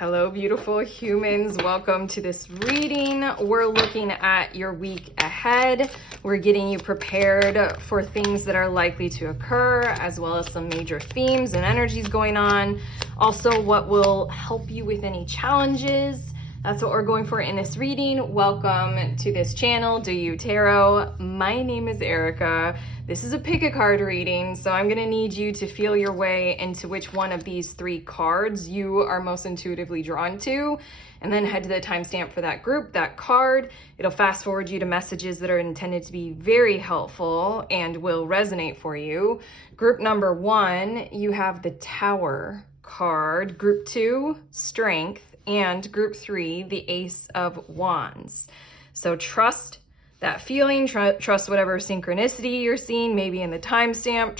Hello, beautiful humans. Welcome to this reading. We're looking at your week ahead. We're getting you prepared for things that are likely to occur, as well as some major themes and energies going on. Also, what will help you with any challenges. That's what we're going for in this reading. Welcome to this channel, Do You Tarot. My name is Erica. This is a pick a card reading, so I'm gonna need you to feel your way into which one of these three cards you are most intuitively drawn to, and then head to the timestamp for that group, that card. It'll fast forward you to messages that are intended to be very helpful and will resonate for you. Group number 1, you have the Tower card. Group 2, Strength. And group 3, the Ace of Wands. So trust that feeling, trust whatever synchronicity you're seeing, maybe in the timestamp,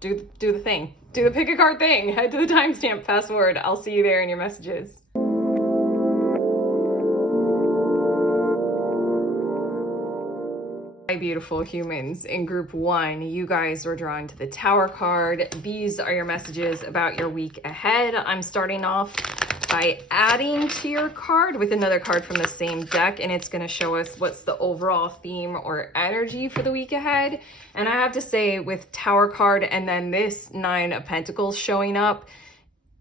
do the thing. Do the pick a card thing. Head to the timestamp, fast forward. I'll see you there in your messages. Hi, beautiful humans. In group 1, you guys were drawn to the Tower card. These are your messages about your week ahead. I'm starting off by adding to your card with another card from the same deck, and it's going to show us what's the overall theme or energy for the week ahead. And I have to say, with Tower card and then this 9 of Pentacles showing up,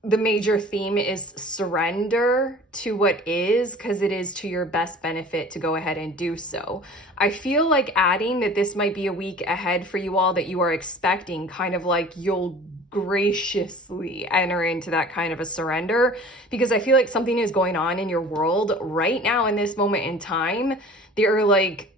the major theme is surrender to what is, because it is to your best benefit to go ahead and do so. I feel like adding that this might be a week ahead for you all that you are expecting, kind of like you'll graciously enter into that kind of a surrender, because I feel like something is going on in your world right now in this moment in time. They're like,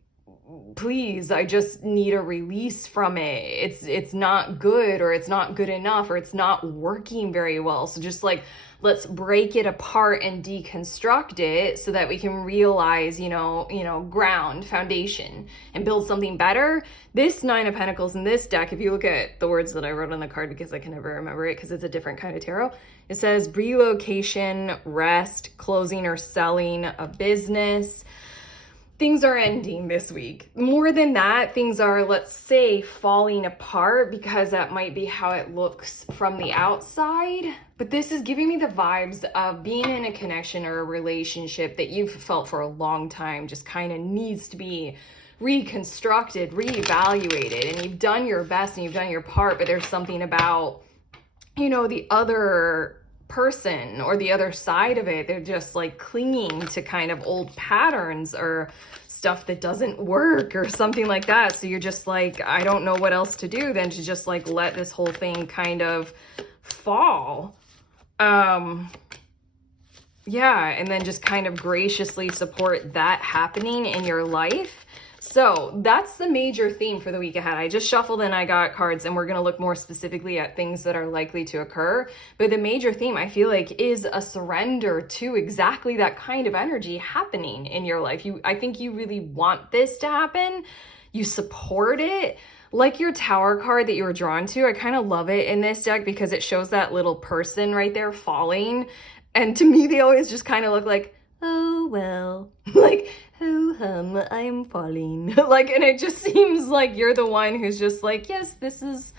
please, I just need a release from it. It's not good, or it's not good enough, or it's not working very well. So just like, let's break it apart and deconstruct it so that we can realize, ground, foundation, and build something better. This 9 of Pentacles in this deck, if you look at the words that I wrote on the card, because I can never remember it because it's a different kind of tarot, it says relocation, rest, closing or selling a business. Things are ending this week. More than that, things are, let's say, falling apart, because that might be how it looks from the outside. But this is giving me the vibes of being in a connection or a relationship that you've felt for a long time just kind of needs to be reconstructed, reevaluated, and you've done your best and you've done your part, but there's something about, the other person or the other side of it. They're just like clinging to kind of old patterns or stuff that doesn't work or something like that. So you're just like, I don't know what else to do than to just like let this whole thing kind of fall. And then just kind of graciously support that happening in your life. So that's the major theme for the week ahead. I just shuffled and I got cards, and we're going to look more specifically at things that are likely to occur. But the major theme, I feel like, is a surrender to exactly that kind of energy happening in your life. I think you really want this to happen. You support it. Like your Tower card that you were drawn to, I kind of love it in this deck because it shows that little person right there falling. And to me, they always just kind of look like, oh, well, like, ho hum, I'm falling. Like, and it just seems like you're the one who's just like, yes, this is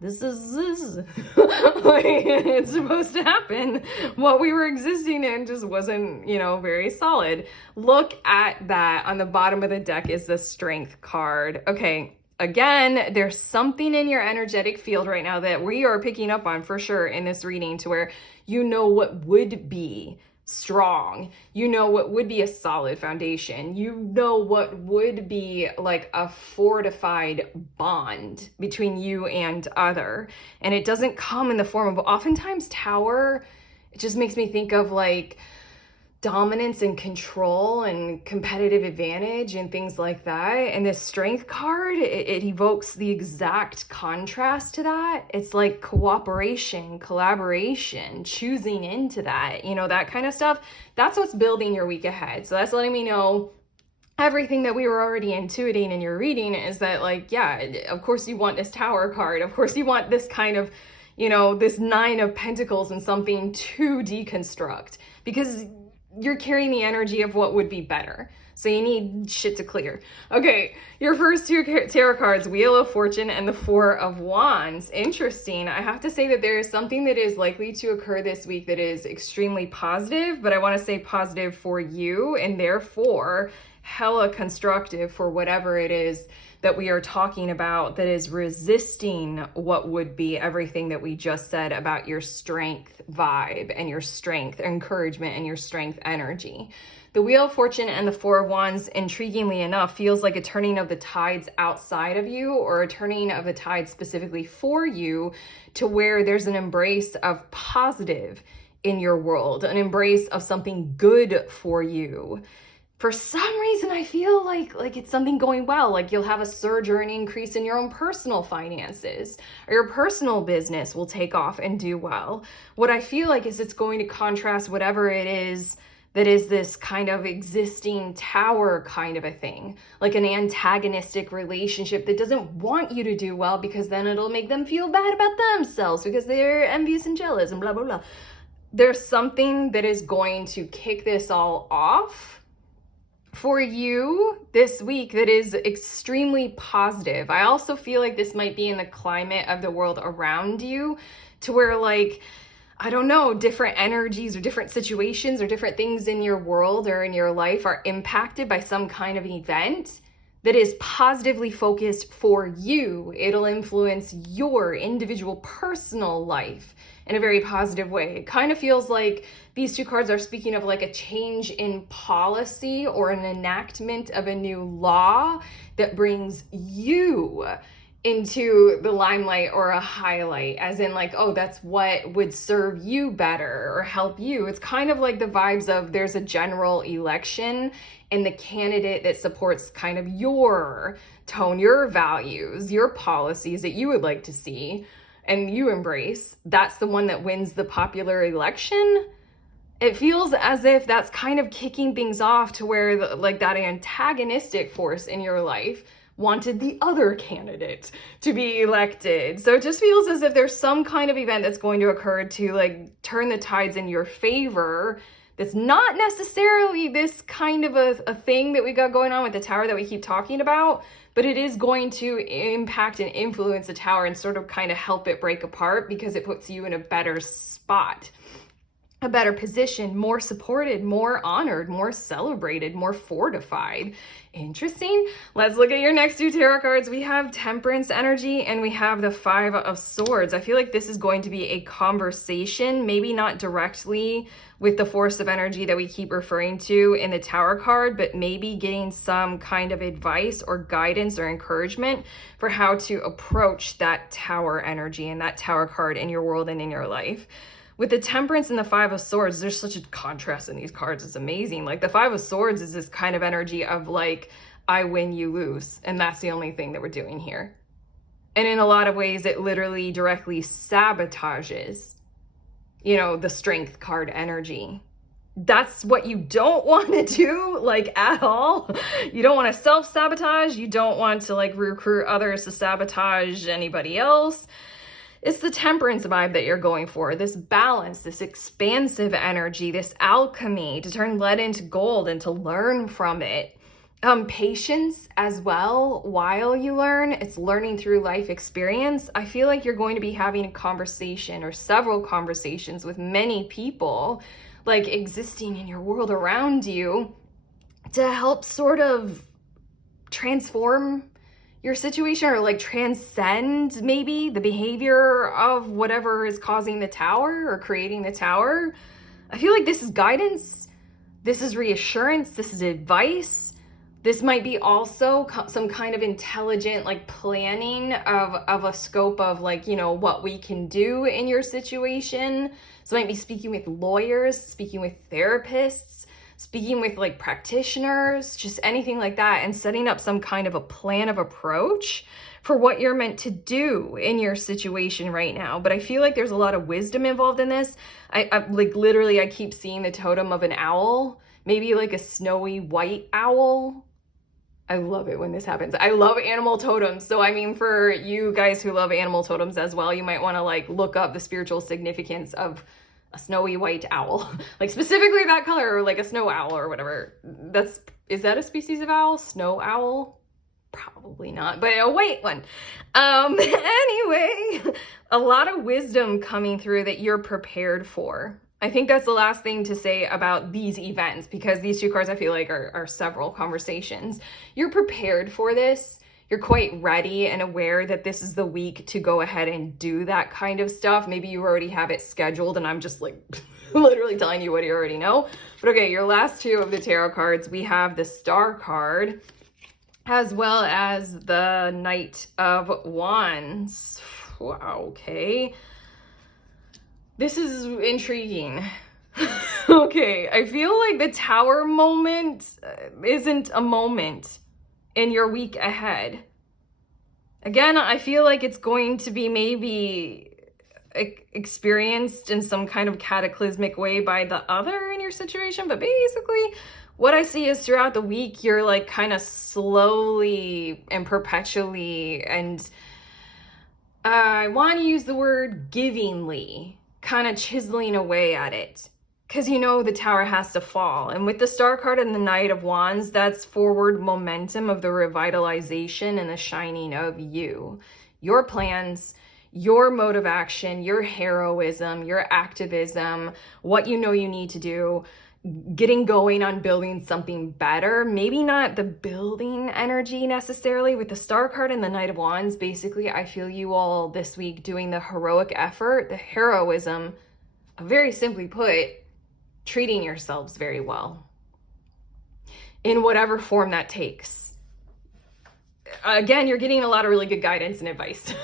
like, it's supposed to happen. What we were existing in just wasn't, very solid. Look at that. On the bottom of the deck is the Strength card. Okay. Again, there's something in your energetic field right now that we are picking up on for sure in this reading, to where what would be strong, what would be a solid foundation, what would be like a fortified bond between you and other. And it doesn't come in the form of, oftentimes Tower, it just makes me think of like dominance and control and competitive advantage and things like that. And this Strength card, it evokes the exact contrast to that. It's like cooperation, collaboration, choosing into that, that kind of stuff. That's what's building your week ahead. So that's letting me know everything that we were already intuiting in your reading is that, like, yeah, of course you want this Tower card. Of course you want this kind of, this 9 of Pentacles and something to deconstruct, because you're carrying the energy of what would be better. So you need shit to clear. Okay, your first two tarot cards, Wheel of Fortune and the Four of Wands. Interesting. I have to say that there is something that is likely to occur this week that is extremely positive, but I want to say positive for you and therefore hella constructive for whatever it is that we are talking about that is resisting what would be everything that we just said about your strength vibe and your strength encouragement and your strength energy. The Wheel of Fortune and the Four of Wands, intriguingly enough, feels like a turning of the tides outside of you, or a turning of the tides specifically for you, to where there's an embrace of positive in your world, an embrace of something good for you. For some reason, I feel like it's something going well, like you'll have a surge or an increase in your own personal finances, or your personal business will take off and do well. What I feel like is it's going to contrast whatever it is that is this kind of existing tower kind of a thing, like an antagonistic relationship that doesn't want you to do well because then it'll make them feel bad about themselves because they're envious and jealous and blah, blah, blah. There's something that is going to kick this all off for you this week that is extremely positive. I also feel like this might be in the climate of the world around you to where, like, I don't know, different energies or different situations or different things in your world or in your life are impacted by some kind of event that is positively focused for you. It'll influence your individual personal life in a very positive way. It kind of feels like these two cards are speaking of like a change in policy or an enactment of a new law that brings you into the limelight or a highlight, as in like, oh, that's what would serve you better or help you. It's kind of like the vibes of there's a general election and the candidate that supports kind of your tone, your values, your policies that you would like to see and you embrace, that's the one that wins the popular election. It feels as if that's kind of kicking things off to where like that antagonistic force in your life wanted the other candidate to be elected. So it just feels as if there's some kind of event that's going to occur to like turn the tides in your favor. That's not necessarily this kind of a thing that we got going on with the tower that we keep talking about, but it is going to impact and influence the tower and sort of kind of help it break apart because it puts you in a better spot, a better position, more supported, more honored, more celebrated, more fortified. Interesting. Let's look at your next two tarot cards. We have Temperance energy and we have the Five of Swords. I feel like this is going to be a conversation, maybe not directly with the force of energy that we keep referring to in the Tower card, but maybe getting some kind of advice or guidance or encouragement for how to approach that Tower energy and that Tower card in your world and in your life. With the Temperance and the Five of Swords, there's such a contrast in these cards. It's amazing. Like the Five of Swords is this kind of energy of like, I win, you lose. And that's the only thing that we're doing here. And in a lot of ways, it literally directly sabotages, you know, the Strength card energy. That's what you don't want to do, like, at all. You don't want to self-sabotage. You don't want to like recruit others to sabotage anybody else. It's the Temperance vibe that you're going for, this balance, this expansive energy, this alchemy, to turn lead into gold and to learn from it. Patience as well while you learn. It's learning through life experience. I feel like you're going to be having a conversation or several conversations with many people, like existing in your world around you, to help sort of transform your situation or like transcend maybe the behavior of whatever is causing the tower or creating the tower. I feel like this is guidance. This is reassurance. This is advice. This might be also some kind of intelligent like planning of a scope of like, you know, what we can do in your situation. So I might be speaking with lawyers, speaking with therapists, speaking with like practitioners, just anything like that, and setting up some kind of a plan of approach for what you're meant to do in your situation right now. But I feel like there's a lot of wisdom involved in this. I like literally, I keep seeing the totem of an owl, maybe like a snowy white owl. I love it when this happens. I love animal totems. So I mean, for you guys who love animal totems as well, you might want to like look up the spiritual significance of a snowy white owl, like specifically that color, or like a snow owl or whatever. Is that a species of owl? Snow owl? Probably not, but a white one. Anyway, a lot of wisdom coming through that you're prepared for. I think that's the last thing to say about these events, because these two cards I feel like are several conversations. You're prepared for this. You're quite ready and aware that this is the week to go ahead and do that kind of stuff. Maybe you already have it scheduled and I'm just like literally telling you what you already know. But okay, your last two of the tarot cards, we have the Star card as well as the Knight of Wands. Wow, okay. This is intriguing. Okay, I feel like the Tower moment isn't a moment in your week ahead. Again, I feel like it's going to be maybe experienced in some kind of cataclysmic way by the other in your situation, but basically what I see is throughout the week, you're like kind of slowly and perpetually, and I want to use the word givingly, kind of chiseling away at it. Because you know the Tower has to fall. And with the Star card and the Knight of Wands, that's forward momentum of the revitalization and the shining of you. Your plans, your mode of action, your heroism, your activism, what you know you need to do, getting going on building something better. Maybe not the building energy necessarily with the Star card and the Knight of Wands. Basically, I feel you all this week doing the heroic effort, the heroism, very simply put, treating yourselves very well in whatever form that takes. Again, you're getting a lot of really good guidance and advice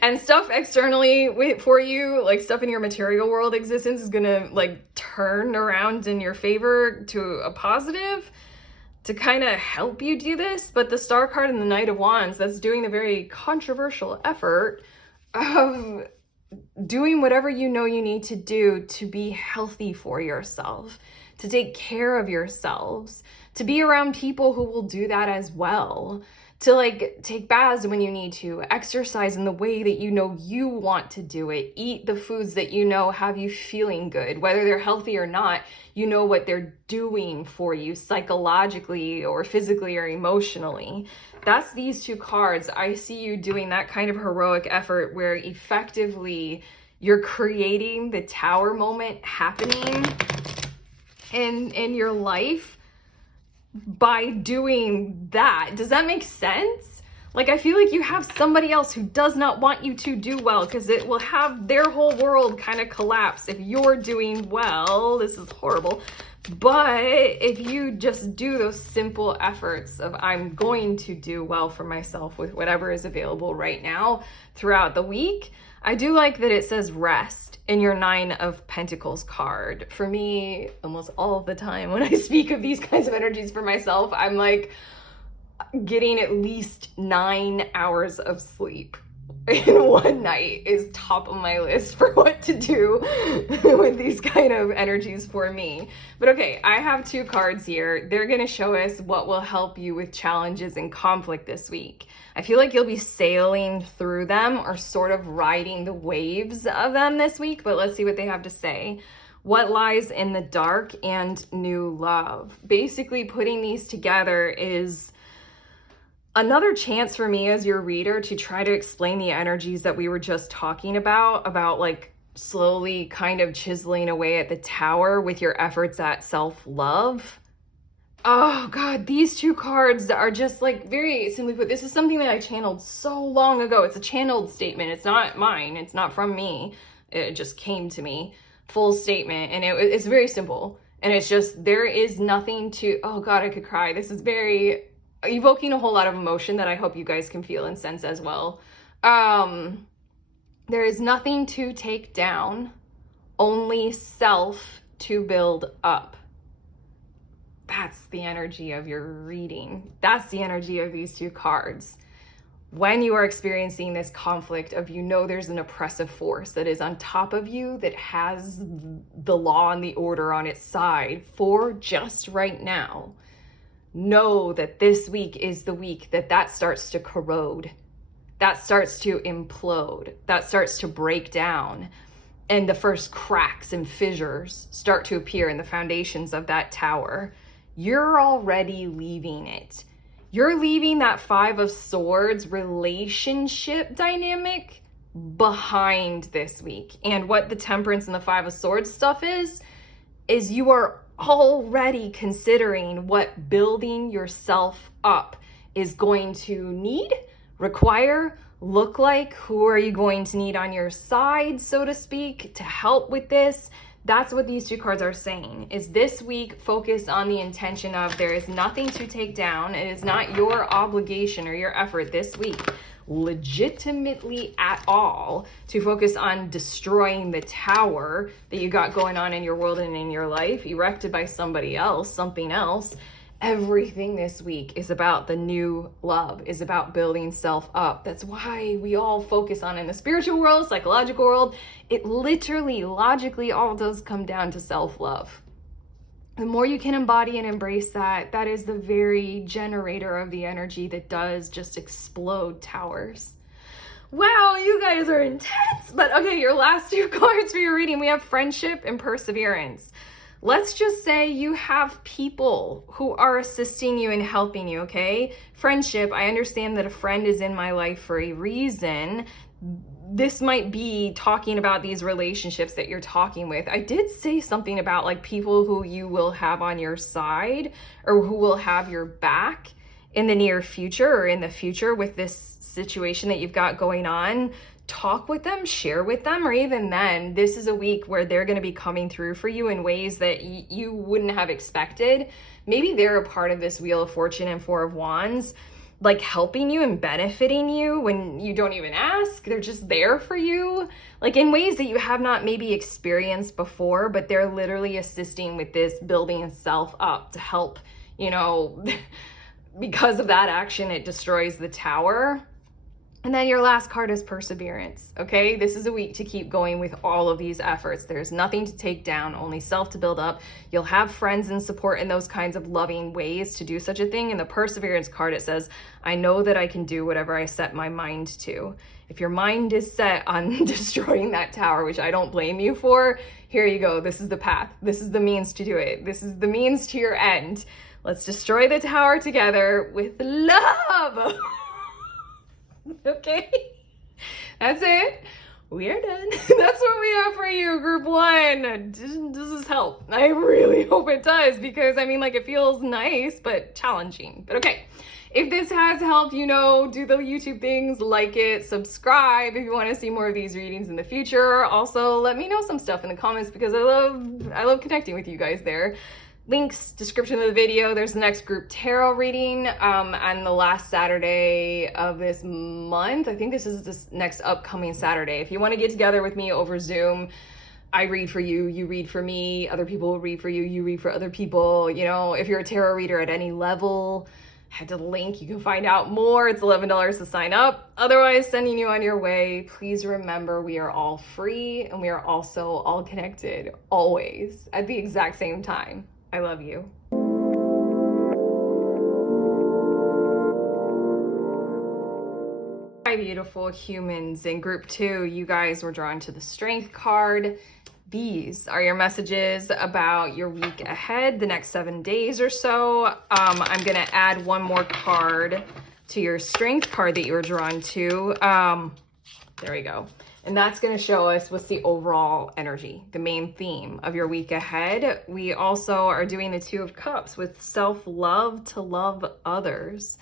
and stuff externally for you, like stuff in your material world existence is gonna like turn around in your favor to a positive to kind of help you do this. But the Star card and the Knight of Wands, that's doing the very controversial effort of doing whatever you know you need to do to be healthy for yourself, to take care of yourselves, to be around people who will do that as well, to like take baths when you need to, exercise in the way that you know you want to do it, eat the foods that you know have you feeling good, whether they're healthy or not, you know what they're doing for you psychologically or physically or emotionally. That's these two cards. I see you doing that kind of heroic effort where effectively you're creating the Tower moment happening in your life by doing that. Does that make sense? Like, I feel like you have somebody else who does not want you to do well because it will have their whole world kind of collapse if you're doing well. This is horrible. But if you just do those simple efforts of I'm going to do well for myself with whatever is available right now throughout the week, I do like that it says rest in your 9 of Pentacles card. For me, almost all of the time when I speak of these kinds of energies for myself, I'm like getting at least 9 hours of sleep in one night is top of my list for what to do with these kind of energies for me. But okay, I have 2 cards here. They're going to show us what will help you with challenges and conflict this week. I feel like you'll be sailing through them or sort of riding the waves of them this week, but let's see what they have to say. What lies in the dark and new love. Basically, putting these together is another chance for me as your reader to try to explain the energies that we were just talking about like slowly kind of chiseling away at the Tower with your efforts at self-love. Oh God, these 2 cards are just like very simply put, this is something that I channeled so long ago. It's a channeled statement. It's not mine. It's not from me. It just came to me. Full statement. And it's very simple. And it's just, there is nothing to, oh God, I could cry. This is very evoking a whole lot of emotion that I hope you guys can feel and sense as well. There is nothing to take down, only self to build up. That's the energy of your reading. That's the energy of these 2 cards. When you are experiencing this conflict of, you know, there's an oppressive force that is on top of you that has the law and the order on its side for just right now. Know that this week is the week that starts to corrode, that starts to implode, that starts to break down. and the first cracks and fissures start to appear in the foundations of that tower, you're already leaving it. You're leaving that Five of Swords relationship dynamic behind this week. And what the Temperance and the Five of Swords stuff is you are already considering what building yourself up is going to need, require, look like. Who are you going to need on your side, so to speak, to help with this? That's what these two cards are saying, is this week focus on the intention of there is nothing to take down. It is not your obligation or your effort this week legitimately at all to focus on destroying the tower that you got going on in your world and in your life, erected by somebody else, something else. Everything this week is about the new love, is about building self up. That's why we all focus on, in the spiritual world, psychological world, it literally, logically all does come down to self-love. The more you can embody and embrace that, that is the very generator of the energy that does just explode towers. Wow, you guys are intense. But okay, your last two cards for your reading, we have friendship and perseverance. Let's just say you have people who are assisting you and helping you, okay? Friendship, I understand that a friend is in my life for a reason. This might be talking about these relationships that you're talking with. I did say something about like people who you will have on your side or who will have your back in the near future or in the future with this situation that you've got going on. Talk with them, share with them, or even then, this is a week where they're going to be coming through for you in ways that you wouldn't have expected. Maybe they're a part of this Wheel of Fortune and Four of Wands, like helping you and benefiting you when you don't even ask. They're just there for you, like in ways that you have not maybe experienced before, but they're literally assisting with this building self up to help, because of that action, it destroys the tower. And then your last card is perseverance, okay? This is a week to keep going with all of these efforts. There's nothing to take down, only self to build up. You'll have friends and support in those kinds of loving ways to do such a thing. And the perseverance card, it says, I know that I can do whatever I set my mind to. If your mind is set on destroying that tower, which I don't blame you for, here you go. This is the path. This is the means to do it. This is the means to your end. Let's destroy the tower together with love. Okay, that's it. We are done. That's what we have for you, group one. Does this help? I really hope it does, because it feels nice, but challenging. But okay, if this has helped, do the YouTube things, like it, subscribe if you want to see more of these readings in the future. Also, let me know some stuff in the comments, because I love connecting with you guys there. Links, description of the video. There's the next group tarot reading on the last Saturday of this month. I think this is this next upcoming Saturday. If you want to get together with me over Zoom, I read for you, you read for me, other people will read for you, you read for other people. If you're a tarot reader at any level, head to the link. You can find out more. It's $11 to sign up. Otherwise, sending you on your way. Please remember, we are all free and we are also all connected, always, at the exact same time. I love you. Hi, beautiful humans. In group two, you guys were drawn to the Strength card. These are your messages about your week ahead, the next 7 days or so. I'm going to add one more card to your Strength card that you were drawn to. There we go. And that's going to show us what's the overall energy, the main theme of your week ahead. We also are doing the Two of Cups with self-love to love others.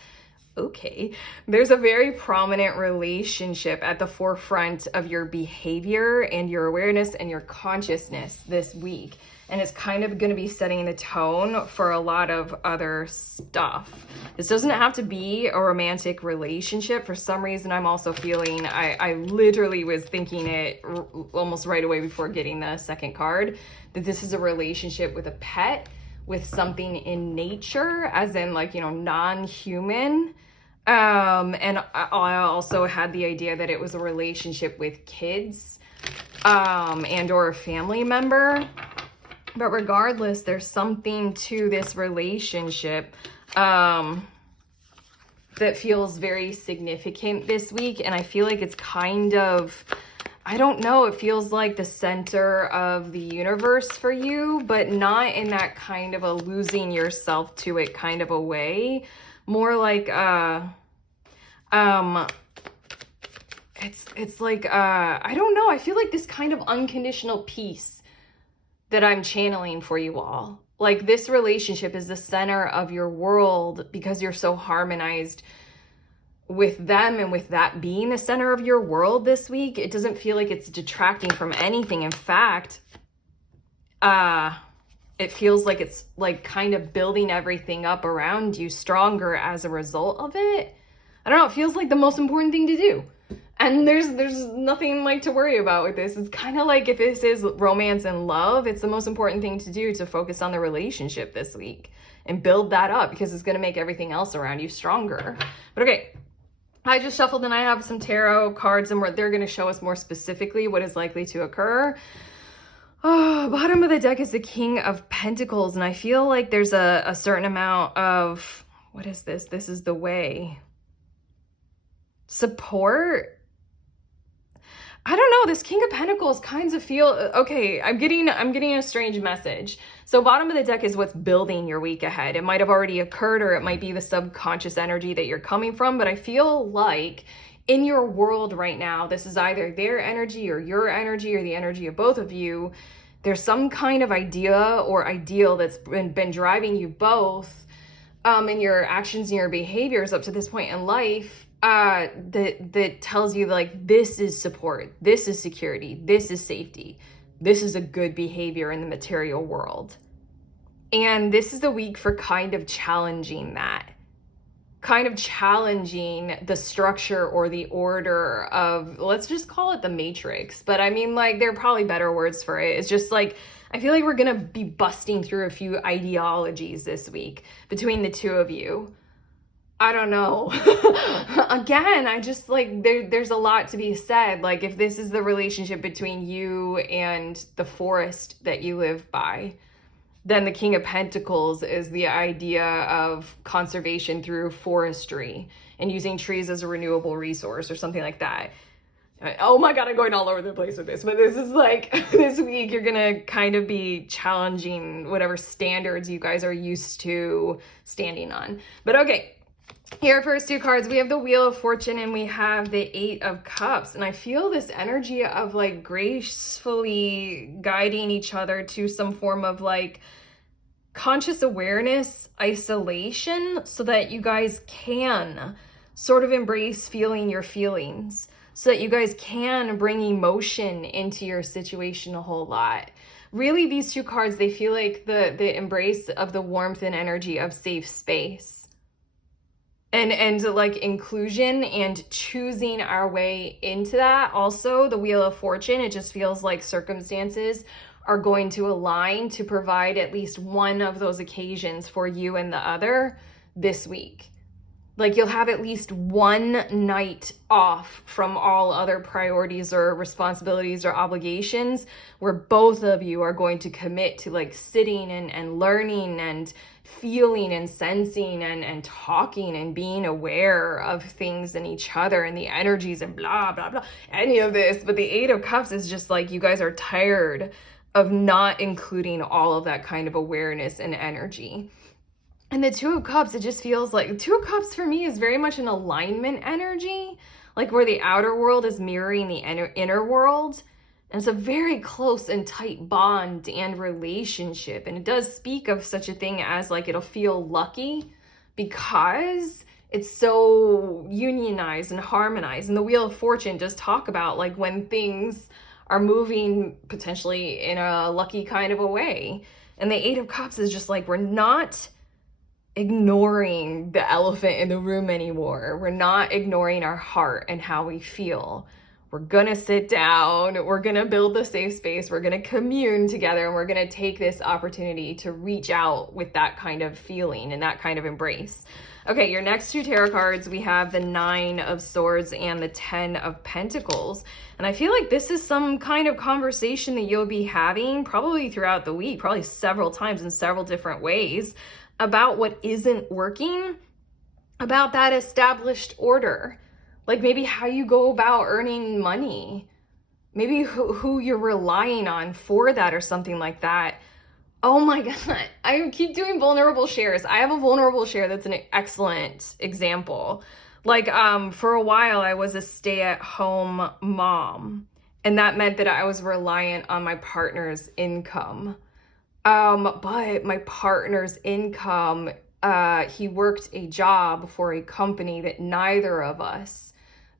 Okay, there's a very prominent relationship at the forefront of your behavior and your awareness and your consciousness this week. And it's kind of going to be setting the tone for a lot of other stuff. This doesn't have to be a romantic relationship. For some reason, I'm also feeling, I literally was thinking it almost right away before getting the second card, that this is a relationship with a pet, with something in nature, as in non-human. And I also had the idea that it was a relationship with kids, and or a family member. But regardless, there's something to this relationship that feels very significant this week. And I feel like it's kind of, I don't know, it feels like the center of the universe for you, but not in that kind of a losing yourself to it kind of a way. More like, it's like, I don't know, I feel like this kind of unconditional peace that I'm channeling for you all. Like this relationship is the center of your world because you're so harmonized with them, and with that being the center of your world this week, it doesn't feel like it's detracting from anything. In fact, it feels like it's like kind of building everything up around you stronger as a result of it. I don't know, it feels like the most important thing to do. And there's nothing like to worry about with this. It's kind of like if this is romance and love, it's the most important thing to do, to focus on the relationship this week and build that up, because it's going to make everything else around you stronger. But okay, I just shuffled and I have some tarot cards, and they're going to show us more specifically what is likely to occur. Oh, bottom of the deck is the King of Pentacles, and I feel like there's a certain amount of, what is this? This is the way. Support? I don't know, this King of Pentacles kinds of feel, okay, I'm getting a strange message. So bottom of the deck is what's building your week ahead. It might have already occurred, or it might be the subconscious energy that you're coming from, but I feel like in your world right now, this is either their energy or your energy or the energy of both of you. There's some kind of idea or ideal that's been driving you both in your actions and your behaviors up to this point in life. That tells you like, this is support, this is security, this is safety, this is a good behavior in the material world. And this is the week for kind of challenging that, kind of challenging the structure or the order of, let's just call it the matrix. But I mean, like, there are probably better words for it. It's just like, I feel like we're gonna be busting through a few ideologies this week between the two of you. I don't know. Again, I just like, there's a lot to be said. Like, if this is the relationship between you and the forest that you live by, then the King of Pentacles is the idea of conservation through forestry and using trees as a renewable resource or something like that. Oh my God, I'm going all over the place with this, but this is like, this week you're gonna kind of be challenging whatever standards you guys are used to standing on. But okay. Here, first two cards, we have the Wheel of Fortune and we have the Eight of Cups. And I feel this energy of like gracefully guiding each other to some form of like conscious awareness, isolation, so that you guys can sort of embrace feeling your feelings, so that you guys can bring emotion into your situation a whole lot. Really, these two cards, they feel like the embrace of the warmth and energy of safe space. And like inclusion and choosing our way into that. Also, the Wheel of Fortune, it just feels like circumstances are going to align to provide at least one of those occasions for you and the other this week. Like, you'll have at least one night off from all other priorities or responsibilities or obligations, where both of you are going to commit to like sitting and learning and feeling and sensing and talking and being aware of things in each other and the energies and blah, blah, blah, any of this. But the Eight of Cups is just like, you guys are tired of not including all of that kind of awareness and energy. And the Two of Cups, it just feels like, Two of Cups for me is very much an alignment energy, like where the outer world is mirroring the inner world. And it's a very close and tight bond and relationship. And it does speak of such a thing as like, it'll feel lucky because it's so unionized and harmonized. And the Wheel of Fortune does talk about like when things are moving potentially in a lucky kind of a way. And the Eight of Cups is just like, we're not ignoring the elephant in the room anymore. We're not ignoring our heart and how we feel. We're gonna sit down, we're gonna build the safe space, we're gonna commune together, and we're gonna take this opportunity to reach out with that kind of feeling and that kind of embrace. Okay, your next two tarot cards, we have the Nine of Swords and the Ten of Pentacles. And I feel like this is some kind of conversation that you'll be having probably throughout the week, probably several times in several different ways, about what isn't working, about that established order. Like maybe how you go about earning money, maybe who you're relying on for that or something like that. Oh my God, I keep doing vulnerable shares. I have a vulnerable share that's an excellent example. Like, for a while, I was a stay-at-home mom, and that meant that I was reliant on my partner's income. But my partner's income, he worked a job for a company that neither of us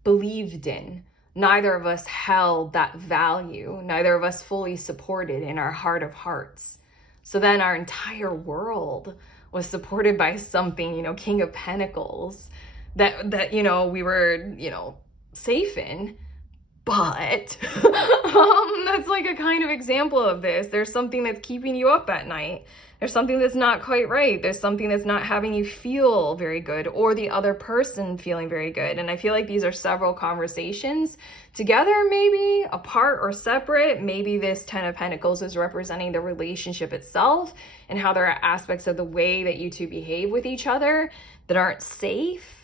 believed in. Neither of us held that value. Neither of us fully supported in our heart of hearts. So then our entire world was supported by something, King of Pentacles, that we were, safe in. But that's like a kind of example of this. There's something that's keeping you up at night. There's something that's not quite right. There's something that's not having you feel very good, or the other person feeling very good. And I feel like these are several conversations together, maybe apart or separate. Maybe this 10 of Pentacles is representing the relationship itself and how there are aspects of the way that you two behave with each other that aren't safe.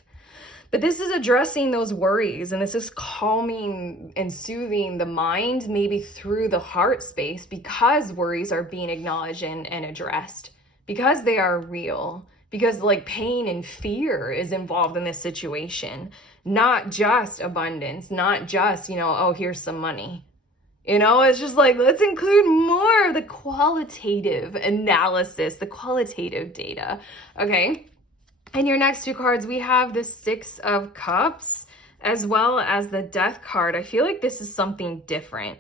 But this is addressing those worries, and this is calming and soothing the mind, maybe through the heart space, because worries are being acknowledged and addressed, because they are real, because like pain and fear is involved in this situation, not just abundance, not just, oh, here's some money. It's just like, let's include more of the qualitative analysis, the qualitative data, okay? In your next two cards, we have the Six of Cups as well as the Death card. I feel like this is something different.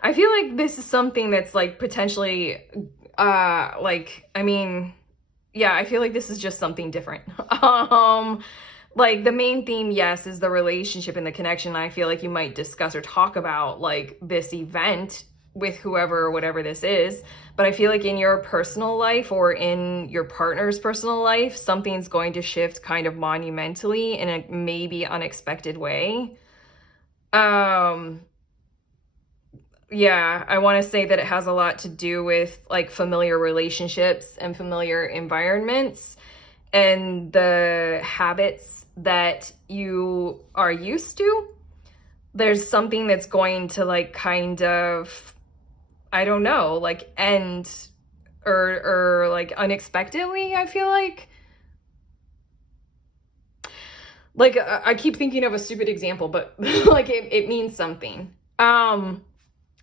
I feel like this is something that's like potentially, I feel like this is just something different. Like the main theme, yes, is the relationship and the connection. I feel like you might discuss or talk about like this event with whoever or whatever this is. But I feel like in your personal life or in your partner's personal life, something's going to shift kind of monumentally in a maybe unexpected way. Yeah, I want to say that it has a lot to do with like familiar relationships and familiar environments and the habits that you are used to. There's something that's going to like kind of, I don't know, like end or like unexpectedly, I feel like. Like I keep thinking of a stupid example, but like it means something.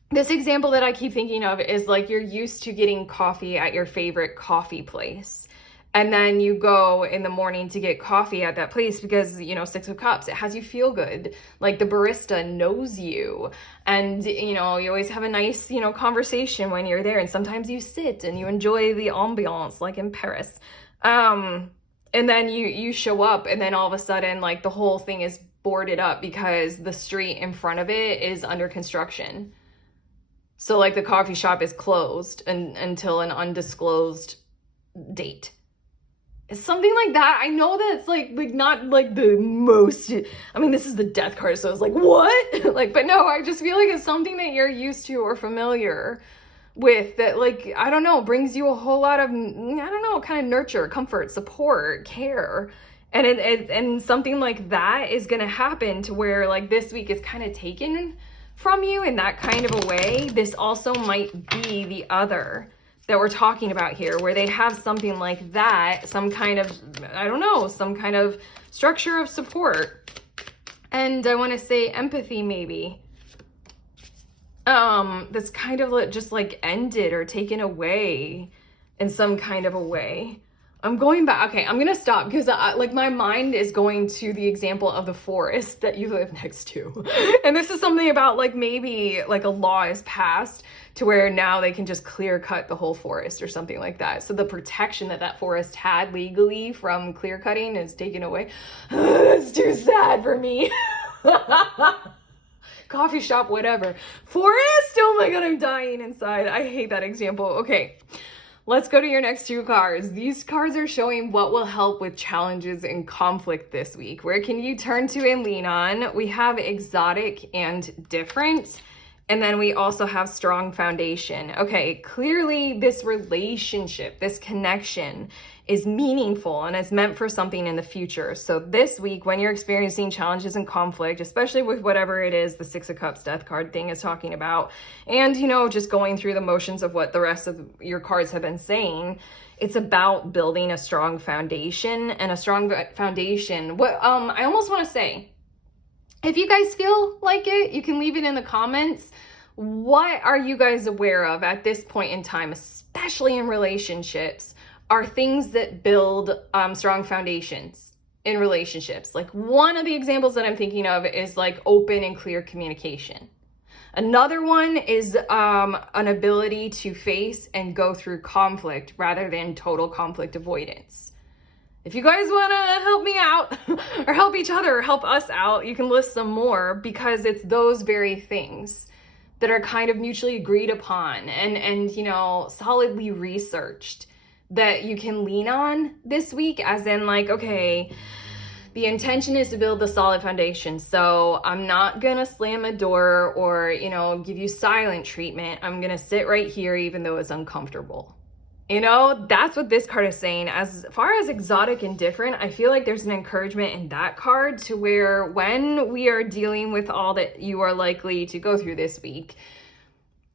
This example that I keep thinking of is like you're used to getting coffee at your favorite coffee place. And then you go in the morning to get coffee at that place because, Six of Cups, it has you feel good. Like the barista knows you. And, you always have a nice, conversation when you're there. And sometimes you sit and you enjoy the ambiance, like in Paris. And then you show up and then all of a sudden, like the whole thing is boarded up because the street in front of it is under construction. So like the coffee shop is closed until an undisclosed date. Something like that. I know that's like not like the most, this is the Death card, so it's like, what? Like, but no, I just feel like it's something that you're used to or familiar with that, like, I don't know, brings you a whole lot of, kind of nurture, comfort, support, care. And and something like that is going to happen to where like this week is kind of taken from you in that kind of a way. This also might be the other that we're talking about here, where they have something like that, some kind of, some kind of structure of support. And I want to say empathy, maybe. That's kind of just like ended or taken away in some kind of a way. I'm going back. Okay, I'm going to stop because my mind is going to the example of the forest that you live next to. And this is something about like maybe like a law is passed to where now they can just clear cut the whole forest or something like that. So the protection that forest had legally from clear cutting is taken away. That's too sad for me. Coffee shop, whatever. Forest? Oh my God, I'm dying inside. I hate that example. Okay. Let's go to your next two cards. These cards are showing what will help with challenges and conflict this week. Where can you turn to and lean on? We have exotic and different. And then we also have strong foundation. Okay, clearly this relationship, this connection is meaningful and is meant for something in the future. So this week, when you're experiencing challenges and conflict, especially with whatever it is the Six of Cups death card thing is talking about, and, you know, just going through the motions of what the rest of your cards have been saying, it's about building a strong foundation. And a strong foundation, what I almost want to say, if you guys feel like it, you can leave it in the comments. What are you guys aware of at this point in time, especially in relationships, are things that build strong foundations in relationships? Like, one of the examples that I'm thinking of is like open and clear communication. Another one is an ability to face and go through conflict rather than total conflict avoidance. If you guys want to help me out or help each other or help us out, you can list some more, because it's those very things that are kind of mutually agreed upon and you know, solidly researched that you can lean on this week, as in like, okay, the intention is to build the solid foundation. So I'm not going to slam a door or, you know, give you silent treatment. I'm going to sit right here even though it's uncomfortable. You know, that's what this card is saying. As far as exotic and different, I feel like there's an encouragement in that card to where when we are dealing with all that you are likely to go through this week,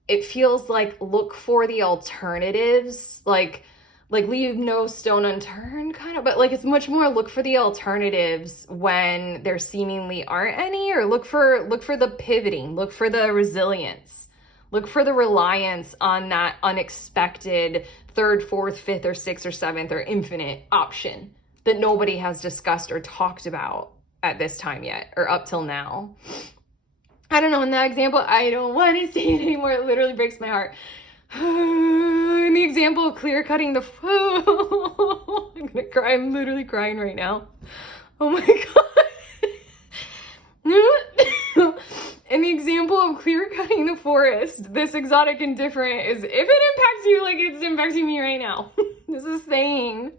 it feels like look for the alternatives, like leave no stone unturned kind of, but like it's much more look for the alternatives when there seemingly aren't any, or look for the pivoting, look for the resilience, look for the reliance on that unexpected third, fourth, fifth, or sixth, or seventh, or infinite option that nobody has discussed or talked about at this time yet, or up till now. I don't know, in that example, I don't want to say it anymore. It literally breaks my heart. In the example of clear cutting the I'm gonna cry. I'm literally crying right now. Oh my god. In the example of clear cutting the forest, this exotic and different is if it impacts you like it's impacting me right now. This is saying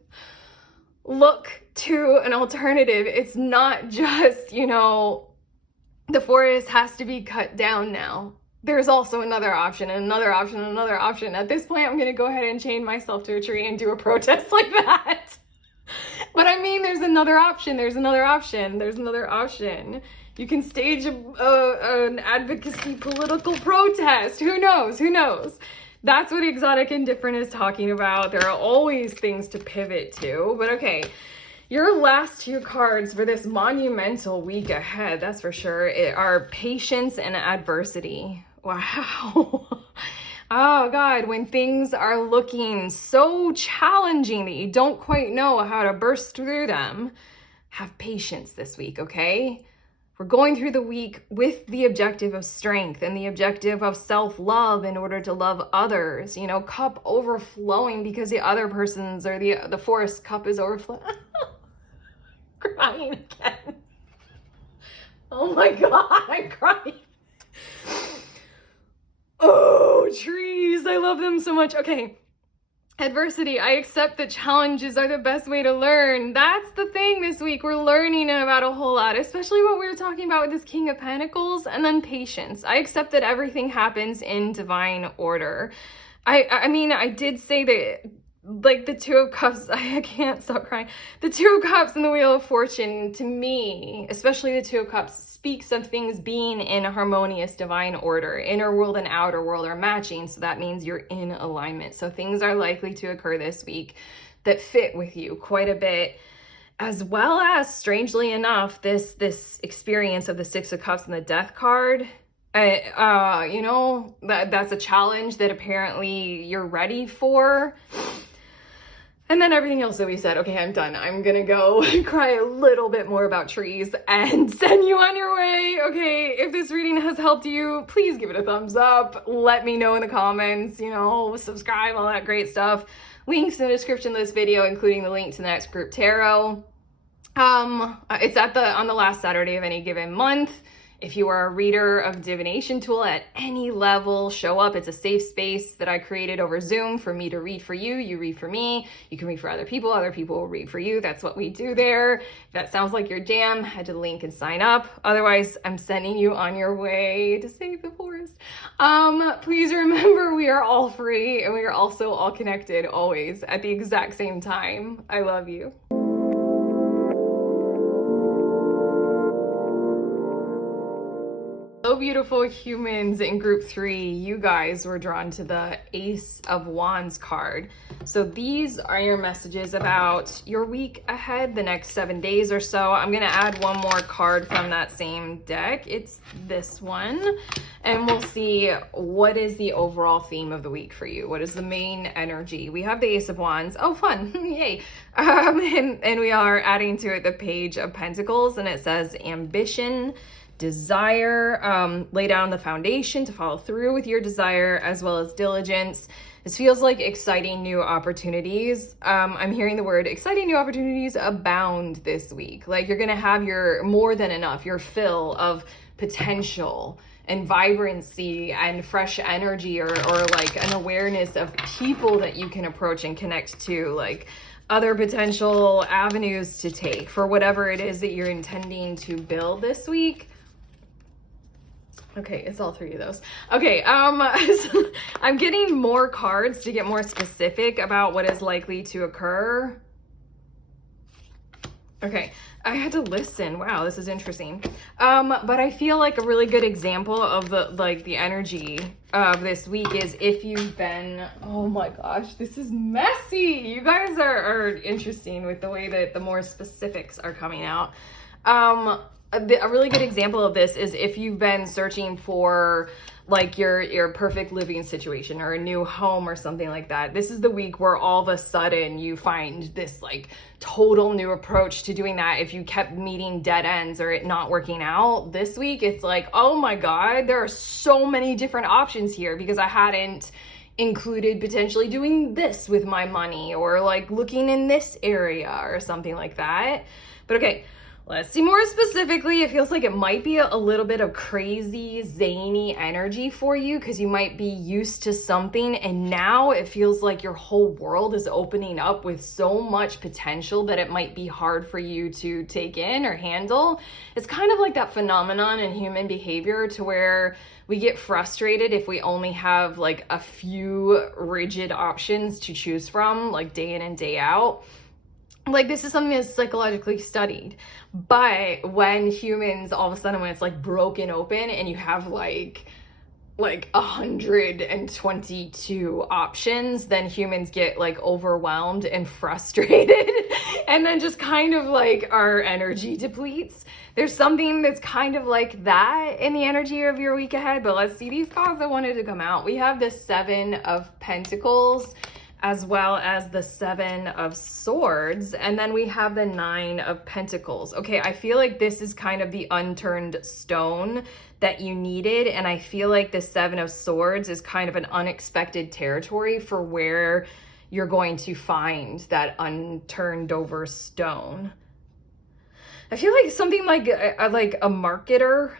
look to an alternative. It's not just, you know, the forest has to be cut down now. There's also another option, and another option, and another option. At this point, I'm going to go ahead and chain myself to a tree and do a protest like that. But I mean, there's another option. There's another option. There's another option. You can stage an advocacy political protest. Who knows? Who knows? That's what exotic and different is talking about. There are always things to pivot to. But okay, your last two cards for this monumental week ahead, that's for sure, are patience and adversity. Wow. Oh God, when things are looking so challenging that you don't quite know how to burst through them, have patience this week, okay? We're going through the week with the objective of strength and the objective of self-love in order to love others. You know, cup overflowing because the other person's, or the forest cup is overflowing. Crying again. Oh my God, I'm crying. Oh, trees. I love them so much. Okay. Adversity. I accept that challenges are the best way to learn. That's the thing this week. We're learning about a whole lot, especially what we were talking about with this King of Pentacles, and then patience. I accept that everything happens in divine order. I mean, I did say that, like, the Two of Cups, I can't stop crying. The Two of Cups and the Wheel of Fortune, to me, especially the Two of Cups, speaks of things being in harmonious divine order. Inner world and outer world are matching, so that means you're in alignment. So things are likely to occur this week that fit with you quite a bit, as well as, strangely enough, this experience of the Six of Cups and the Death card. You know, that's a challenge that apparently you're ready for. And then everything else that we said. Okay, I'm done. I'm gonna go cry a little bit more about trees and send you on your way. Okay, if this reading has helped you, please give it a thumbs up. Let me know in the comments, you know, subscribe, all that great stuff. Links in the description of this video, including the link to the next group tarot. It's on the last Saturday of any given month. If you are a reader of divination tool at any level, show up. It's a safe space that I created over Zoom for me to read for you. You read for me. You can read for other people will read for you. That's what we do there. If that sounds like your jam, head to the link and sign up. Otherwise, I'm sending you on your way to save the forest. Please remember, we are all free and we are also all connected always at the exact same time. I love you. Hello, beautiful humans in group 3. You guys were drawn to the Ace of Wands card. So these are your messages about your week ahead, the next 7 days or so. I'm going to add one more card from that same deck. It's this one. And we'll see what is the overall theme of the week for you. What is the main energy? We have the Ace of Wands. Oh, fun. Yay. And we are adding to it the Page of Pentacles. And it says ambition, desire, lay down the foundation to follow through with your desire, as well as diligence. This feels like exciting new opportunities. I'm hearing the word exciting new opportunities abound this week. Like you're gonna have your more than enough, your fill of potential and vibrancy and fresh energy, or like an awareness of people that you can approach and connect to, like other potential avenues to take for whatever it is that you're intending to build this week. Okay, it's all 3 of those. Okay, so I'm getting more cards to get more specific about what is likely to occur. Okay, I had to listen. Wow, this is interesting. But I feel like a really good example of the energy of this week is if you've been, oh my gosh, this is messy. You guys are interesting with the way that the more specifics are coming out. A really good example of this is if you've been searching for like your perfect living situation or a new home or something like that. This is the week where all of a sudden you find this like total new approach to doing that. If you kept meeting dead ends or it not working out this week, it's like, oh my God, there are so many different options here because I hadn't included potentially doing this with my money or like looking in this area or something like that. But okay, let's see more specifically. It feels like it might be a little bit of crazy, zany energy for you because you might be used to something and now it feels like your whole world is opening up with so much potential that it might be hard for you to take in or handle. It's kind of like that phenomenon in human behavior to where we get frustrated if we only have like a few rigid options to choose from, like day in and day out. Like this is something that's psychologically studied, but when humans all of a sudden, when it's like broken open and you have like 122 options, then humans get like overwhelmed and frustrated and then just kind of like our energy depletes. There's something that's kind of like that in the energy of your week ahead, but let's see these cards that wanted to come out. We have the 7 of Pentacles, as well as the 7 of Swords, and then we have the 9 of Pentacles. Okay, I feel like this is kind of the unturned stone that you needed, and I feel like the 7 of Swords is kind of an unexpected territory for where you're going to find that unturned over stone. I feel like something like a marketer.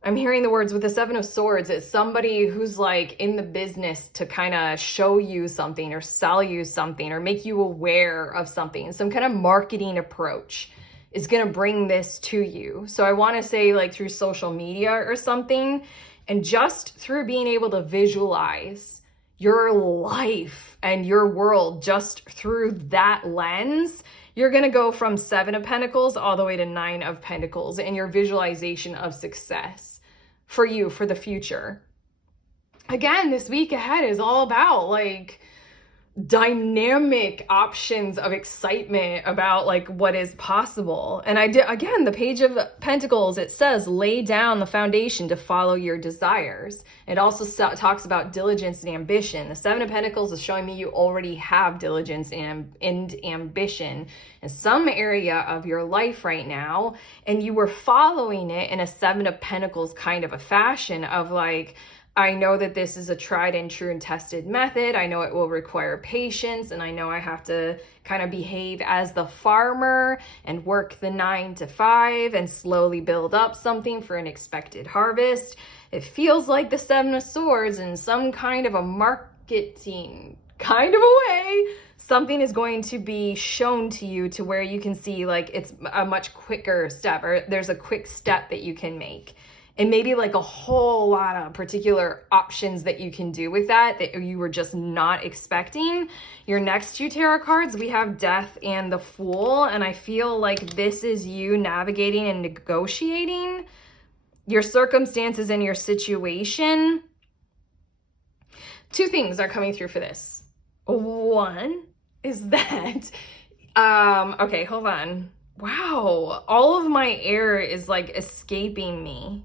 I'm hearing the words with the 7 of Swords. It's somebody who's like in the business to kind of show you something or sell you something or make you aware of something. Some kind of marketing approach is going to bring this to you. So I want to say like through social media or something, and just through being able to visualize your life and your world just through that lens, you're going to go from 7 of Pentacles all the way to 9 of Pentacles in your visualization of success for you, for the future. Again, this week ahead is all about like dynamic options of excitement about like what is possible. And again, the Page of Pentacles, it says lay down the foundation to follow your desires. It also talks about diligence and ambition. The 7 of Pentacles is showing me you already have diligence and ambition in some area of your life right now, and you were following it in a 7 of Pentacles kind of a fashion of like, I know that this is a tried and true and tested method. I know it will require patience, and I know I have to kind of behave as the farmer and work the 9 to 5 and slowly build up something for an expected harvest. It feels like the Seven of Swords in some kind of a marketing kind of a way. Something is going to be shown to you to where you can see like it's a much quicker step, or there's a quick step that you can make. And maybe like a whole lot of particular options that you can do with that you were just not expecting. Your next two tarot cards, we have Death and the Fool. And I feel like this is you navigating and negotiating your circumstances and your situation. Two things are coming through for this. One is that, okay, hold on. Wow, all of my air is like escaping me.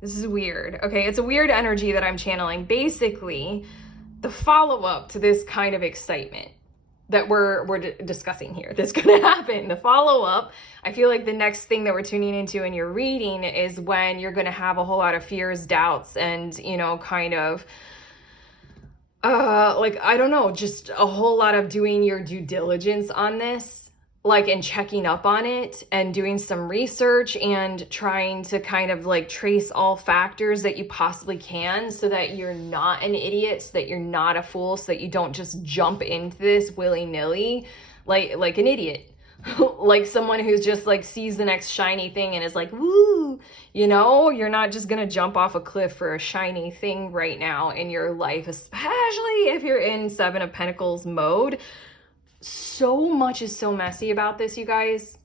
This is weird. Okay, it's a weird energy that I'm channeling. Basically, the follow-up to this kind of excitement that we're discussing here, that's going to happen. The follow-up, I feel like the next thing that we're tuning into in your reading is when you're going to have a whole lot of fears, doubts, and, you know, kind of, like, I don't know, just a whole lot of doing your due diligence on this. Like, and checking up on it and doing some research and trying to kind of like trace all factors that you possibly can so that you're not an idiot, so that you're not a fool, so that you don't just jump into this willy-nilly like an idiot. Like someone who's just like sees the next shiny thing and is like, woo, you know, you're not just gonna jump off a cliff for a shiny thing right now in your life, especially if you're in Seven of Pentacles mode. So much is so messy about this, you guys.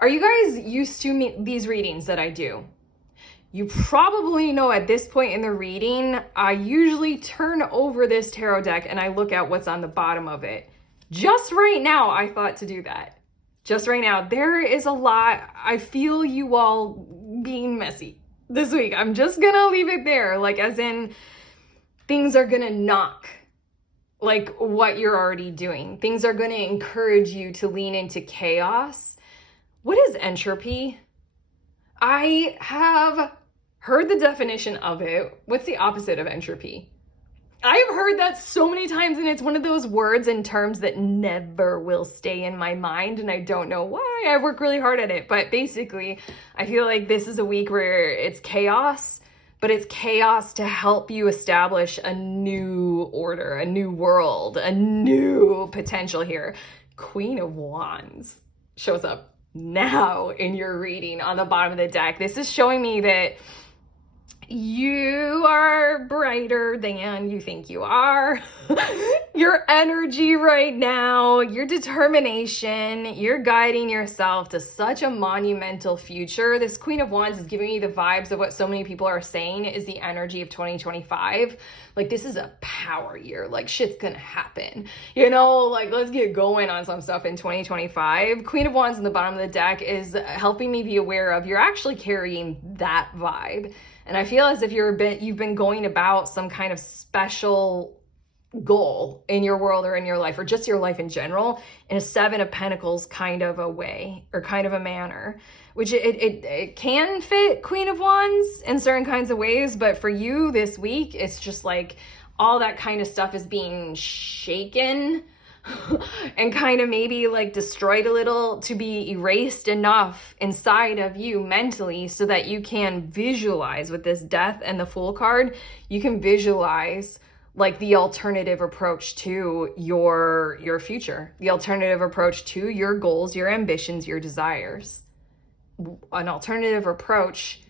Are you guys used to these readings that I do? You probably know at this point in the reading, I usually turn over this tarot deck and I look at what's on the bottom of it. Just right now, I thought to do that. Just right now, there is a lot. I feel you all being messy this week. I'm just gonna leave it there. Like, as in, things are gonna knock like what you're already doing. Things are going to encourage you to lean into chaos. What is entropy? I have heard the definition of it. What's the opposite of entropy? I've heard that so many times, and it's one of those words and terms that never will stay in my mind, and I don't know why. I work really hard at it, but basically, I feel like this is a week where it's chaos, but it's chaos to help you establish a new order, a new world, a new potential here. Queen of Wands shows up now in your reading on the bottom of the deck. This is showing me that you are brighter than you think you are. Your energy right now, your determination, you're guiding yourself to such a monumental future. This Queen of Wands is giving me the vibes of what so many people are saying is the energy of 2025. Like, this is a power year. Like, shit's gonna happen. You know, like, let's get going on some stuff in 2025. Queen of Wands in the bottom of the deck is helping me be aware of you're actually carrying that vibe. And I feel as if you've been going about some kind of special goal in your world or in your life, or just your life in general, in a Seven of Pentacles kind of a way, or kind of a manner, which it can fit Queen of Wands in certain kinds of ways. But for you this week, it's just like all that kind of stuff is being shaken and kind of maybe like destroyed a little to be erased enough inside of you mentally so that you can visualize with this Death and the Fool card. You can visualize like the alternative approach to your future, the alternative approach to your goals, your ambitions, your desires. An alternative approach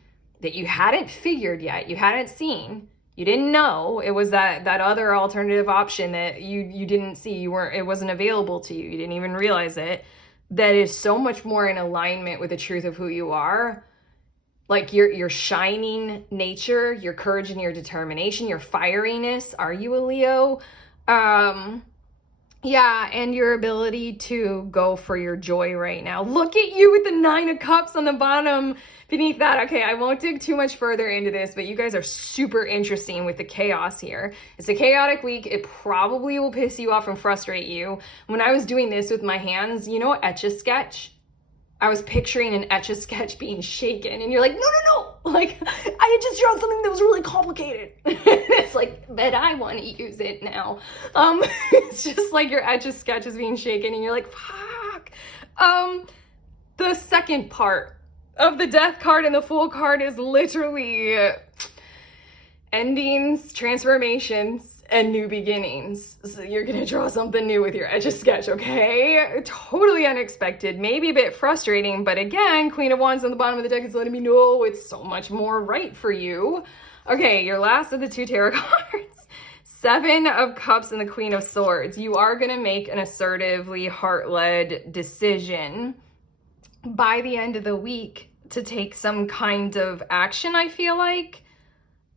that you hadn't figured yet, you hadn't seen. You didn't know it was that other alternative option that you didn't see. It wasn't available to you. You didn't even realize it. That is so much more in alignment with the truth of who you are. Like your shining nature, your courage and your determination, your fieriness. Are you a Leo? Yeah, and your ability to go for your joy right now. Look at you with the 9 of Cups on the bottom beneath that. Okay, I won't dig too much further into this, but you guys are super interesting with the chaos here. It's a chaotic week. It probably will piss you off and frustrate you. When I was doing this with my hands, you know, Etch-a-Sketch? I was picturing an Etch-a-Sketch being shaken, and you're like, no, Like, I had just drawn something that was really complicated. It's like, but I want to use it now. It's just like your Etch-a-Sketch is being shaken and you're like, fuck. The second part of the Death card and the Fool card is literally endings, transformations, and new beginnings. So you're gonna draw something new with your Etch-a-Sketch, okay? Totally unexpected, maybe a bit frustrating, but again, Queen of Wands on the bottom of the deck is letting me know it's so much more right for you. Okay, your last of the 2 tarot cards. 7 of Cups and the Queen of Swords. You are gonna make an assertively heart-led decision by the end of the week to take some kind of action, I feel like,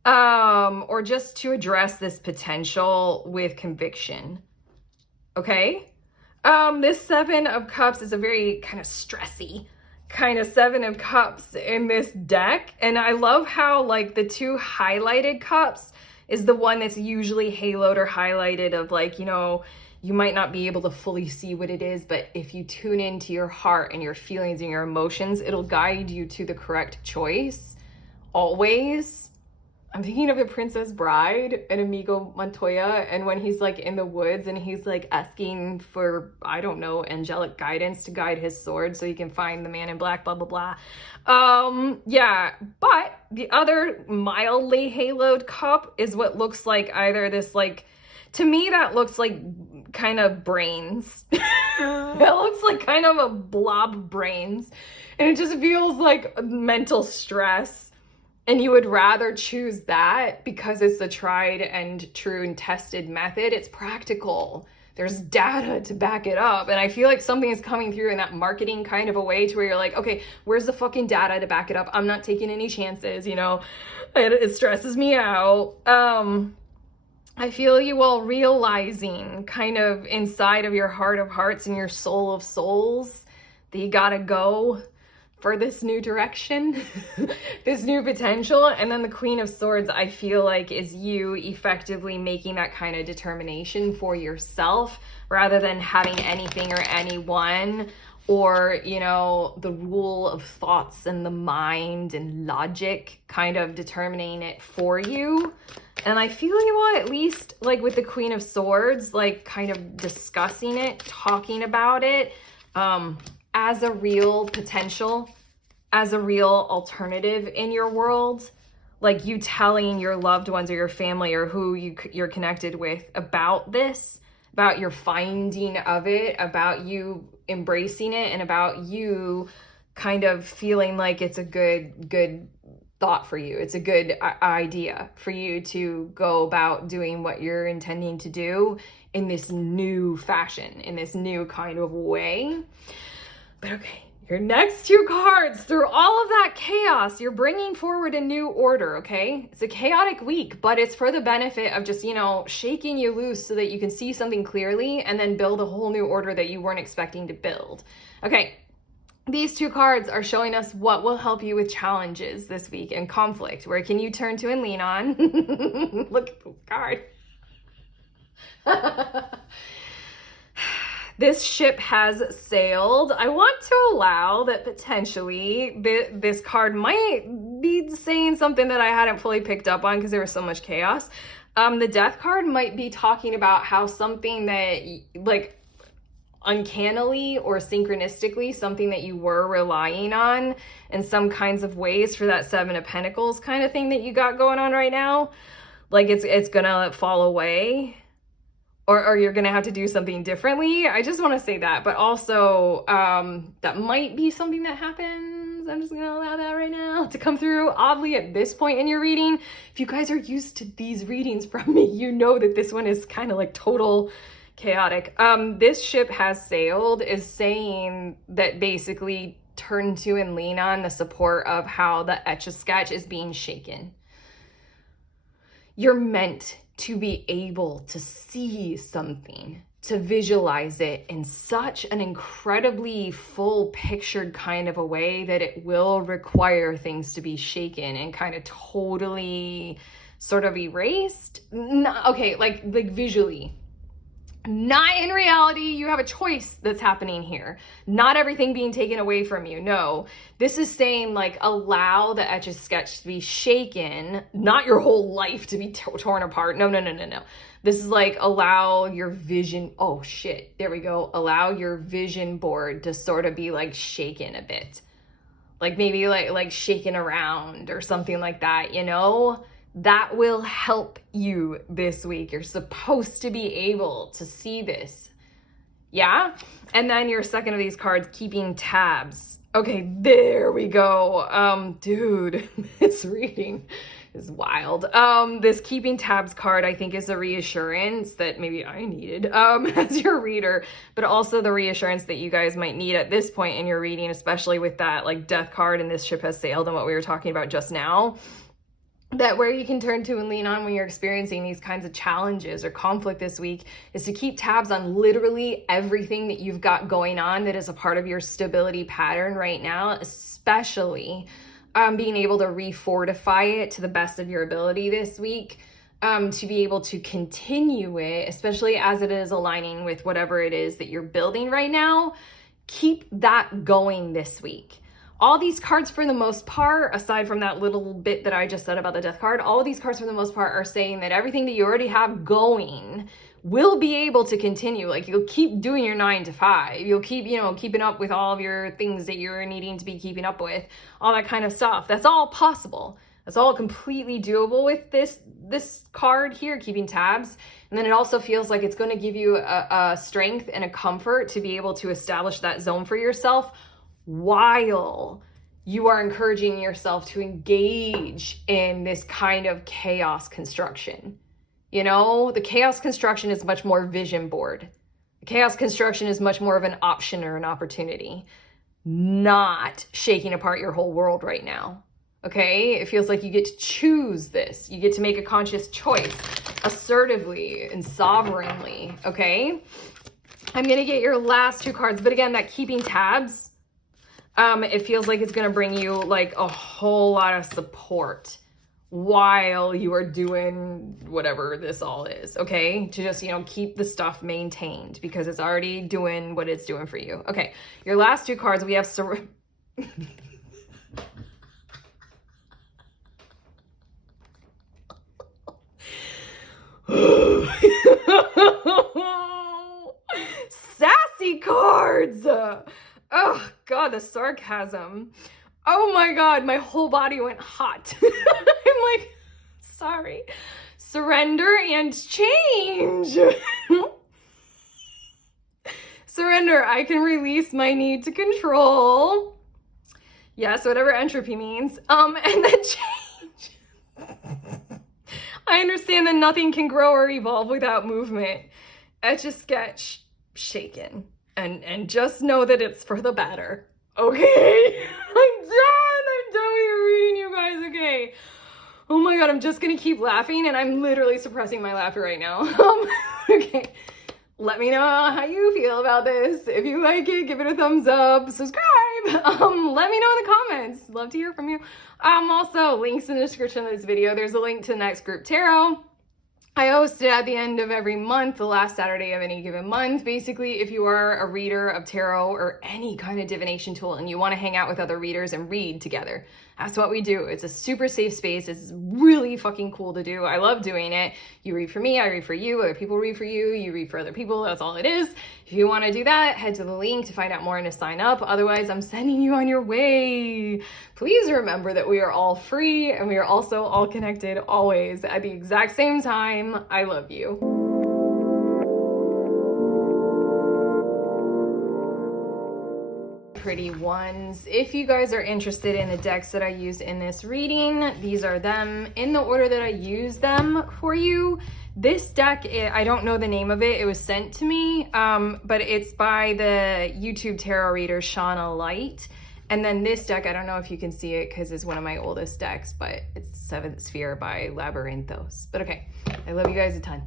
or just to address this potential with conviction. Okay? This 7 of Cups is a very kind of stressy kind of 7 of Cups in this deck, and I love how like the 2 highlighted cups is the one that's usually haloed or highlighted of like, you know, you might not be able to fully see what it is, but if you tune into your heart and your feelings and your emotions, it'll guide you to the correct choice, always. I'm thinking of The Princess Bride and Inigo Montoya, and when he's like in the woods and he's like asking for, I don't know, angelic guidance to guide his sword so he can find the man in black, blah, blah, blah. Yeah, but the other mildly haloed cup is what looks like either this like, to me, that looks like kind of brains. It looks like kind of a blob of brains. And it just feels like mental stress. And you would rather choose that because it's the tried and true and tested method. It's practical. There's data to back it up. And I feel like something is coming through in that marketing kind of a way to where you're like, okay, where's the fucking data to back it up? I'm not taking any chances, you know? It stresses me out. I feel you all realizing kind of inside of your heart of hearts and your soul of souls that you gotta go for this new direction, this new potential. And then the Queen of Swords, I feel like, is you effectively making that kind of determination for yourself rather than having anything or anyone or, you know, the rule of thoughts and the mind and logic kind of determining it for you. And I feel you all, at least like with the Queen of Swords, like kind of discussing it, talking about it, as a real potential, as a real alternative in your world, like you telling your loved ones or your family or who you're connected with about this, about your finding of it, about you embracing it, and about you kind of feeling like it's a good thought for you. It's a good idea for you to go about doing what you're intending to do in this new fashion, in this new kind of way. But okay, your next 2 cards, through all of that chaos, you're bringing forward a new order, okay? It's a chaotic week, but it's for the benefit of just, you know, shaking you loose so that you can see something clearly and then build a whole new order that you weren't expecting to build. Okay, these 2 cards are showing us what will help you with challenges this week and conflict. Where can you turn to and lean on? Look at this card. This ship has sailed. I want to allow that potentially this card might be saying something that I hadn't fully picked up on because there was so much chaos. The Death card might be talking about how something that, like, uncannily or synchronistically, something that you were relying on in some kinds of ways for that 7 of Pentacles kind of thing that you got going on right now, like it's gonna fall away. Or you're going to have to do something differently. I just want to say that. But also, that might be something that happens. I'm just going to allow that right now to come through. Oddly, at this point in your reading, if you guys are used to these readings from me, you know that this one is kind of like total chaotic. This ship has sailed is saying that basically turn to and lean on the support of how the Etch-a-Sketch is being shaken. You're meant to be able to see something, to visualize it in such an incredibly full pictured kind of a way that it will require things to be shaken and kind of totally sort of erased. No, okay, like visually. Not in reality. You have a choice that's happening here. Not everything being taken away from you. No, this is saying like allow the Etch-a-Sketch to be shaken, not your whole life to be torn apart. No. This is like allow your vision. Oh shit, there we go. Allow your vision board to sort of be like shaken a bit. Like maybe like shaken around or something like that, you know? That will help you this week. You're supposed to be able to see this. Yeah? And then your second of these cards, keeping tabs. Okay, there we go. Dude, this reading is wild. This keeping tabs card, I think, is a reassurance that maybe I needed as your reader, but also the reassurance that you guys might need at this point in your reading, especially with that like death card and this ship has sailed and what we were talking about just now. That where you can turn to and lean on when you're experiencing these kinds of challenges or conflict this week is to keep tabs on literally everything that you've got going on that is a part of your stability pattern right now, especially being able to refortify it to the best of your ability this week, to be able to continue it, especially as it is aligning with whatever it is that you're building right now. Keep that going this week. All these cards, for the most part, aside from that little bit that I just said about the death card, all of these cards, for the most part, are saying that everything that you already have going will be able to continue. Like, you'll keep doing your 9 to 5. You'll keep, keeping up with all of your things that you're needing to be keeping up with, all that kind of stuff. That's all possible. That's all completely doable with this card here, keeping tabs. And then it also feels like it's going to give you a strength and a comfort to be able to establish that zone for yourself while you are encouraging yourself to engage in this kind of chaos construction. The chaos construction is much more vision board. The chaos construction is much more of an option or an opportunity, not shaking apart your whole world right now. Okay? It feels like you get to choose this. You get to make a conscious choice assertively and sovereignly. Okay? I'm going to get your last two cards, but again, that keeping tabs, it feels like it's going to bring you like a whole lot of support while you are doing whatever this all is, okay? To just, keep the stuff maintained because it's already doing what it's doing for you. Okay, your last two cards, we have sassy cards. Oh God, the sarcasm. Oh my God, my whole body went hot. I'm like, sorry. Surrender and change. Surrender, I can release my need to control. Yes, whatever entropy means. And then change. I understand that nothing can grow or evolve without movement. Etch-a-Sketch, shaken. And just know that it's for the better. Okay? I'm done with your reading, you guys. Okay. Oh my God, I'm just gonna keep laughing and I'm literally suppressing my laughter right now. Okay. Let me know how you feel about this. If you like it, give it a thumbs up, subscribe. Let me know in the comments. Love to hear from you. Also, links in the description of this video. There's a link to the next group tarot. I host it at the end of every month, the last Saturday of any given month. Basically, if you are a reader of tarot or any kind of divination tool and you want to hang out with other readers and read together, that's what we do. It's a super safe space. It's really fucking cool to do. I love doing it. You read for me, I read for you, other people read for you, you read for other people. That's all it is. If you want to do that, head to the link to find out more and to sign up. Otherwise, I'm sending you on your way. Please remember that we are all free and we are also all connected always at the exact same time. I love you. Pretty ones. If you guys are interested in the decks that I used in this reading, these are them in the order that I use them for you. This deck, I don't know the name of it. It was sent to me, but it's by the YouTube tarot reader, Shauna Light. And then this deck, I don't know if you can see it because it's one of my oldest decks, but it's Seventh Sphere by Labyrinthos. But okay, I love you guys a ton.